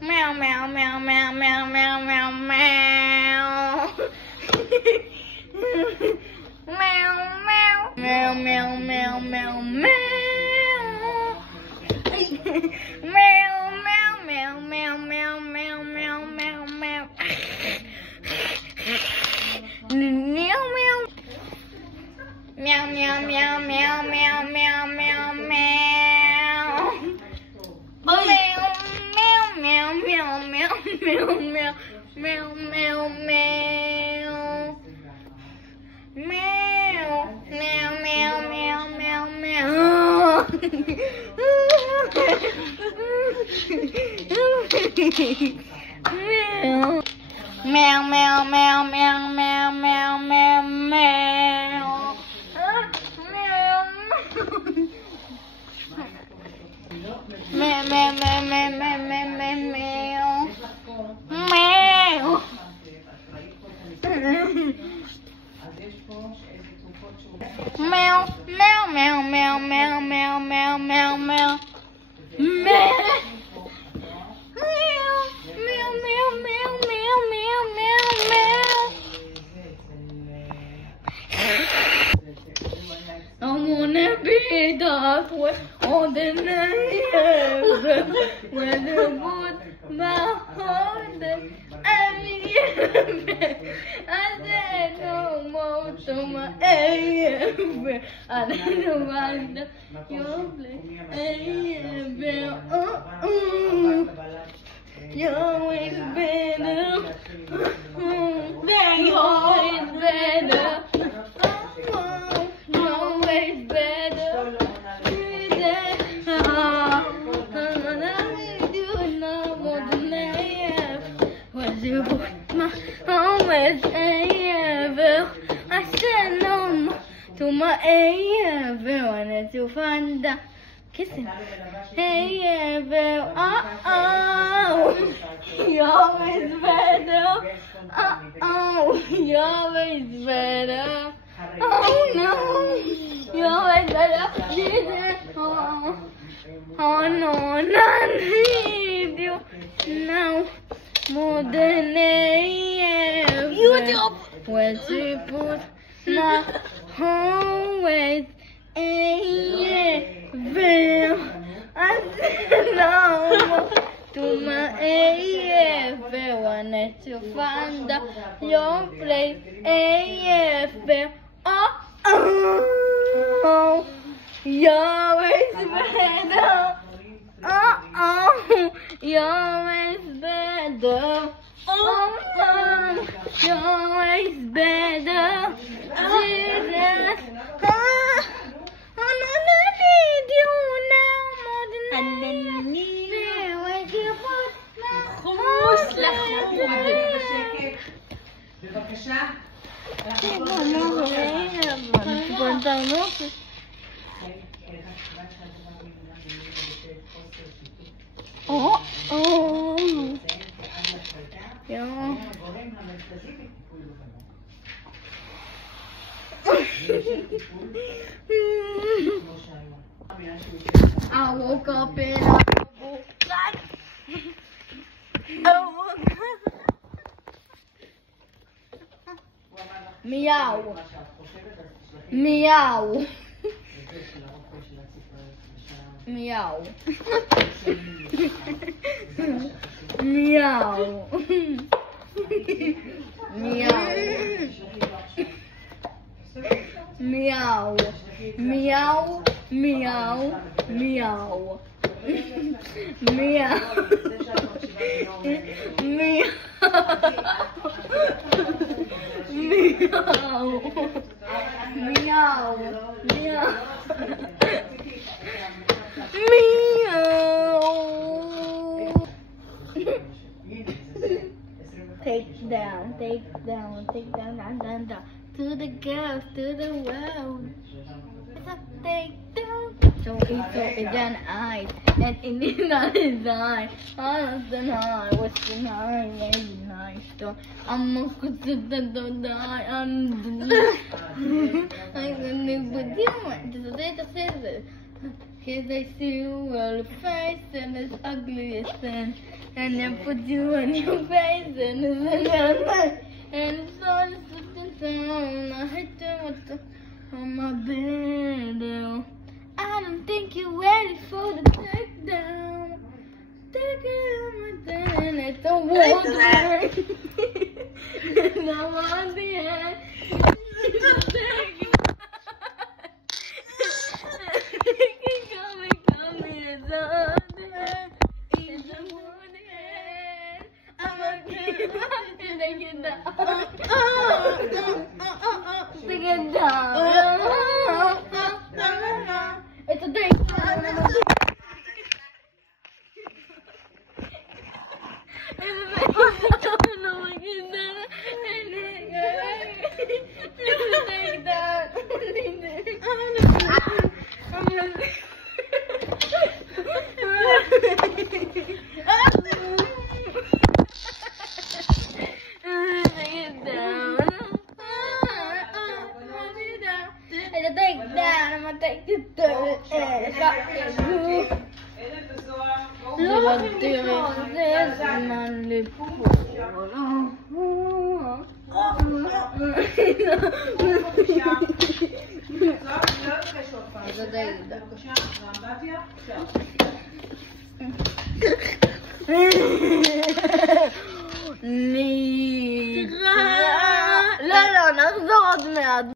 Meow, meow, meow, meow, meow, meow, meow, meow. Meow, meow. Meow, meow, meow, meow, meow. Meow, meow, meow, meow, meow, meow, meow, meow, meow. Meow, meow. Meow, meow, meow, meow, meow, meow, meow, meow. Meow, meow, meow, meow, meow, meow, meow, meow, meow, meow. Meow, meow, meow, meow, meow, meow. Meow, meow, meow, meow, meow, meow, meow, meow. Meow, meow, meow, meow, meow, meow, meow, meow. Meow, meow, meow, meow, meow, meow, meow, meow, meow. I wanna be the boy on the night when the put my heart I said no more to my AFL. I don't want your AFL. You're always better. You're always better. You're always better. You put my always AFL. I said no more to my AFL. I need to find out. Kissing. AFL. You're always better. You're always better. Oh no. You're always better. Oh no, I need you now. More than AFL. YouTube. Where she put my always AFL. I said no more to my AFL. I need to find out your place. AFL. You're always better. You're always better. You're always better. Jesus. I need you now more than I need you. Where'd you put חומוס לחמוד. בבקשה. I woke up in a meow. Meow. Meow. Meow. Meow. Meow. Meow. Meow. Meow. Meow. Meow. Meow. Meow. Take down, down, down. To the girls, to the world. Take down. So it's an eyes, and in the night eye, all of the night was the night, very nice. So I'm going to die. I'm going to put you on to the Cause I see you all face and it's ugliest sin. And then put you on your face and it's another. And it's all the sound. I hit them with the on my bed. I don't think you're ready for the takedown. Take it on my thing. It's a water. No one behind. It's a thing.